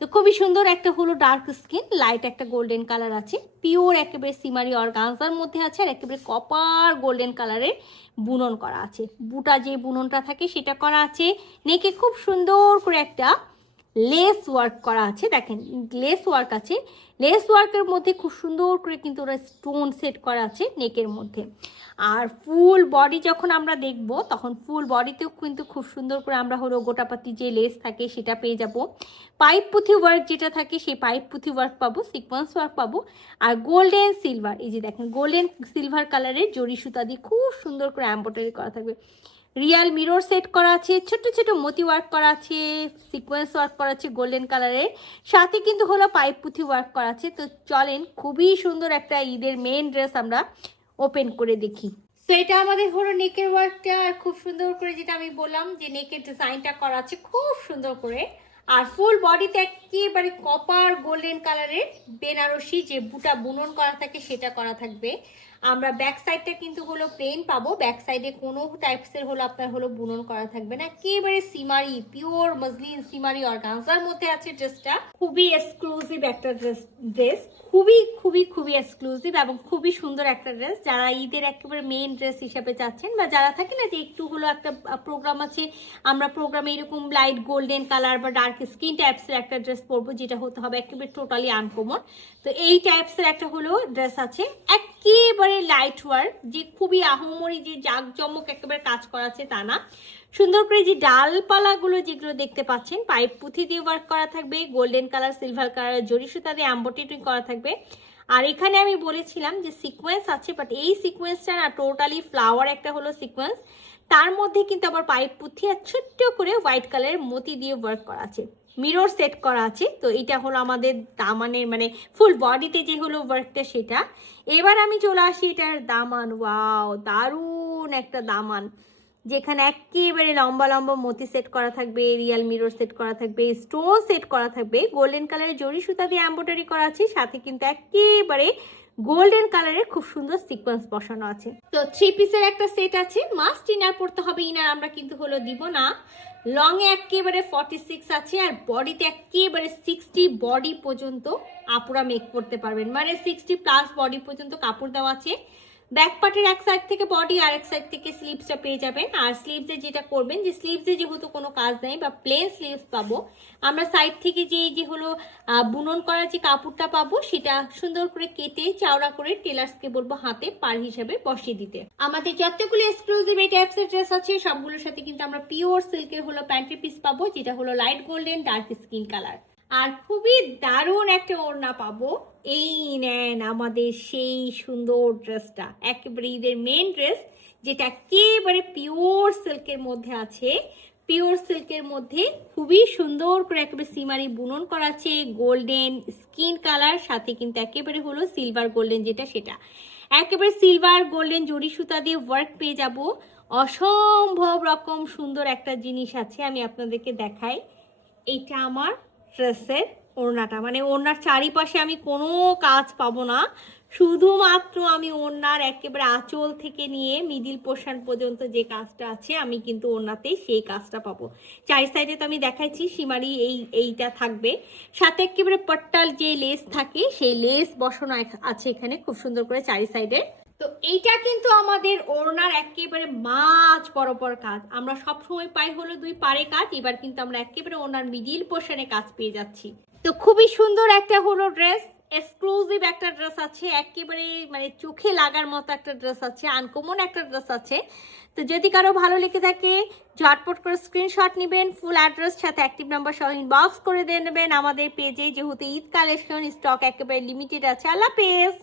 তো খুবই সুন্দর একটা হলো ডার্ক স্কিন লাইট একটা গোল্ডেন কালার আছে। পিওর একেবারে সিমারি অর্গানজার মধ্যে আছে আর একেবারে কপার গোল্ডেন কালারের বুনন করা আছে। বুটা যে বুননটা থাকে সেটা করা আছে। নেকে খুব সুন্দর করে একটা লেস ওয়ার্ক করা আছে। দেখেন লেস ওয়ার্ক আছে। লেস ওয়ার্কের মধ্যে খুব সুন্দর করে কিন্তু ওরা স্টোন সেট করা আছে নেকের মধ্যে। আর ফুল বডি যখন আমরা দেখব, তখন ফুল বডিতেও কিন্তু খুব সুন্দর করে আমরা হলো গোটাপাতি যে লেস থাকে সেটা পেয়ে যাব। পাইপ পুঁথি ওয়ার্ক যেটা থাকে, সেই পাইপ পুঁথি ওয়ার্ক পাবো সিকোয়েন্স ওয়ার্ক পাবো। আর গোল্ডেন সিলভার এই যে দেখেন গোল্ডেন সিলভার কালারের জরি সুতা দিয়ে খুব সুন্দর করে এম্ব্রয়ডারি করা থাকবে। রিয়াল মিরর সেট করা আছে ছোট ছোট মতি ওয়ার্ক করা আছে, সিকোয়েন্স ওয়ার্ক করা আছে, গোল্ডেন কালারের। সাথে কিন্তু হলো পাইপ পুঁথি ওয়ার্ক করা আছে। তো চলেন, খুবই সুন্দর একটা ঈদের মেন ড্রেস আমরা ওপেন করে দেখি। তো এটা আমাদের হলো নেকের ওয়ার্কটা খুব সুন্দর করে যেটা আমি বললাম যে নেকের ডিজাইনটা করা আছে, খুব সুন্দর করে। আর ফুল বডিতে একেবারে কপার গোল্ডেন কালারের বেনারসি যে বুটা বুনন করা থাকে সেটা করা থাকবে। আমরা ব্যাক সাইডটা কিন্তু হলো প্লেন পাবো। ব্যাক সাইডে কোনো টাইপসের হলো আপনার হলো বুনন করা থাকবে না। একেবারে সিমারি পিওর মজলিন সিমারি অর্গানজার মধ্যে আছে ড্রেসটা খুবই এক্সক্লুসিভ একটা ড্রেস ড্রেস খুবই খুবই খুবই এক্সক্লুসিভ এবং খুবই সুন্দর একটা ড্রেস যারা ঈদের একেবারে মেইন ড্রেস হিসাবে চাচ্ছেন বা যারা থাকে না যে একটু হলো একটা প্রোগ্রাম আছে, আমরা প্রোগ্রামে এরকম লাইট গোল্ডেন কালার বা ডার্ক স্কিন টাইপসের একটা ড্রেস পরবো, যেটা হতে হবে একেবারে টোটালি আনকমন তো এই টাইপসের একটা হলো ড্রেস আছে, একেবারে লাইট ওয়ার্ক যে খুবই আহমরি, যে জাঁকজমক একেবারে কাজ করা আছে তা না। সুন্দর করে যে ডালপালাগুলো যেগুলো দেখতে পাচ্ছেন পাইপ পুঁথি দিয়ে ওয়ার্ক করা থাকবে গোল্ডেন কালার সিলভার কালার জরি সুতা দিয়ে অ্যাম্বোটেটিং করা থাকবে। আর এখানে আমি বলেছিলাম যে সিকোয়েন্স আছে বাট এই সিকোয়েন্সটা না টোটালি ফ্লাওয়ার একটা হলো সিকোয়েন্স তার মধ্যে কিন্তু আবার পাইপ পুঁথি আর ছোট্ট করে হোয়াইট কালারের মতি দিয়ে ওয়ার্ক করা আছে। মিরর সেট করা আছে, তো এটা হলো আমাদের দামানের মানে ফুল বডিতে যে হলো ওয়ার্কটা সেটা। এবার আমি চলে আসি এটার দামান। ওয়াও দারুণ একটা দামান। যেখানে একেবারে লম্বা লম্বা মতি সেট করা থাকবে রিয়াল মিরর সেট করা থাকবে স্টোন সেট করা থাকবে গোল্ডেন কালারের জরি সুতা দিয়ে এম্ব্রয়ডারি করা আছে, সাথে কিন্তু একেবারে গোল্ডেন কালারের খুব সুন্দর সিকোয়েন্স বসানো আছে। তো থ্রি পিসের একটা সেট আছে মাস্ট ইনার পড়তে হবে ইনার আমরা কিন্তু হলো দিব না। লং এ একেবারে ফর্টি সিক্স আছে আর বডিতে একেবারে সিক্সটি বডি পর্যন্ত আপুরা মেক করতে পারবেন। মানে সিক্সটি প্লাস বডি পর্যন্ত কাপড় দেওয়া আছে। ব্যাক পার্টের এক সাইড থেকে বডি আর এক সাইড থেকে স্লিভসটা পেয়ে যাবেন। আর স্লিভসে যেটা করবেন, যে স্লিভসে যেহেতু কোনো কাজ নেই বা প্লেন স্লিভস পাবো, আমরা সাইড থেকে যে যে হলো বুনন করা যে কাপড়টা পাবো, সেটা সুন্দর করে কেটে চাওড়া করে টেলার্সকে বলব হাতে পার হিসাবে বসিয়ে দিতে। আমাদের যতগুলো এক্সক্লুসিভ এই টাইপসের ড্রেস আছে, সবগুলোর সাথে কিন্তু আমরা পিওর সিল্কের হলো প্যান্ট্রি পিস পাবো, যেটা হলো light golden dark skin colour আর খুবই দারুণ একটা ওড়না পাবো। এই নেন আমাদের সেই সুন্দর ড্রেসটা। একেবারে ঈদের মেন ড্রেস যেটা একেবারে পিওর সিল্কের মধ্যে আছে। পিওর সিল্কের মধ্যে খুবই সুন্দর করে একেবারে সিমারি বুনন করা আছে। গোল্ডেন স্কিন কালার সাথে কিন্তু একেবারে হলো সিলভার গোল্ডেন যেটা সেটা। একেবারে সিলভার গোল্ডেন জরি সুতা দিয়ে ওয়ার্ক পেয়ে যাব। অসম্ভব রকম সুন্দর একটা জিনিস আছে, আমি আপনাদেরকে দেখাই। এটা আমার ড্রেসের ওড়নাটা। মানে ওড়নার চারিপাশে আমি কোনো কাজ পাবো না। শুধুমাত্র আমি ওড়নার একেবারে আঁচল থেকে নিয়ে মিডিল পোর্শন পর্যন্ত যে কাজটা আছে, আমি কিন্তু ওড়নাতেই সেই কাজটা পাবো। চারি সাইডে তো আমি দেখাইছি, সীমারি এই, এইটা থাকবে। সাথে একেবারে পট্টাল যে লেস থাকে, সেই লেস বসানো আছে এখানে, খুব সুন্দর করে চারি সাইডে তো এইটা কিন্তু আমাদের ওড়নার একেবারে মাছ বরাবর কাজ। আমরা সব সময় পাই হলো দুই পারে কাজ, এবার কিন্তু আমরা একেবারে ওনার মিডিল পোর্শনে কাজ পেয়ে যাচ্ছি। তো খুবই সুন্দর একটা হলো ড্রেস এক্সক্লুসিভ একটা ড্রেস আছে, একেবারে মানে চোখে লাগার মতো একটা ড্রেস আছে আনকমন একটা ড্রেস আছে। তো যদি কারও ভালো লেগে থাকে, ঝটপট করে স্ক্রিনশট নেবেন ফুল অ্যাড্রেস সাথে অ্যাক্টিভ নাম্বার সহ ইনবক্স করে দিয়ে নেবেন। আমাদের পেজে যেহেতু ঈদ কালেকশন স্টক একেবারে লিমিটেড আছে। আল্লাহ পেজ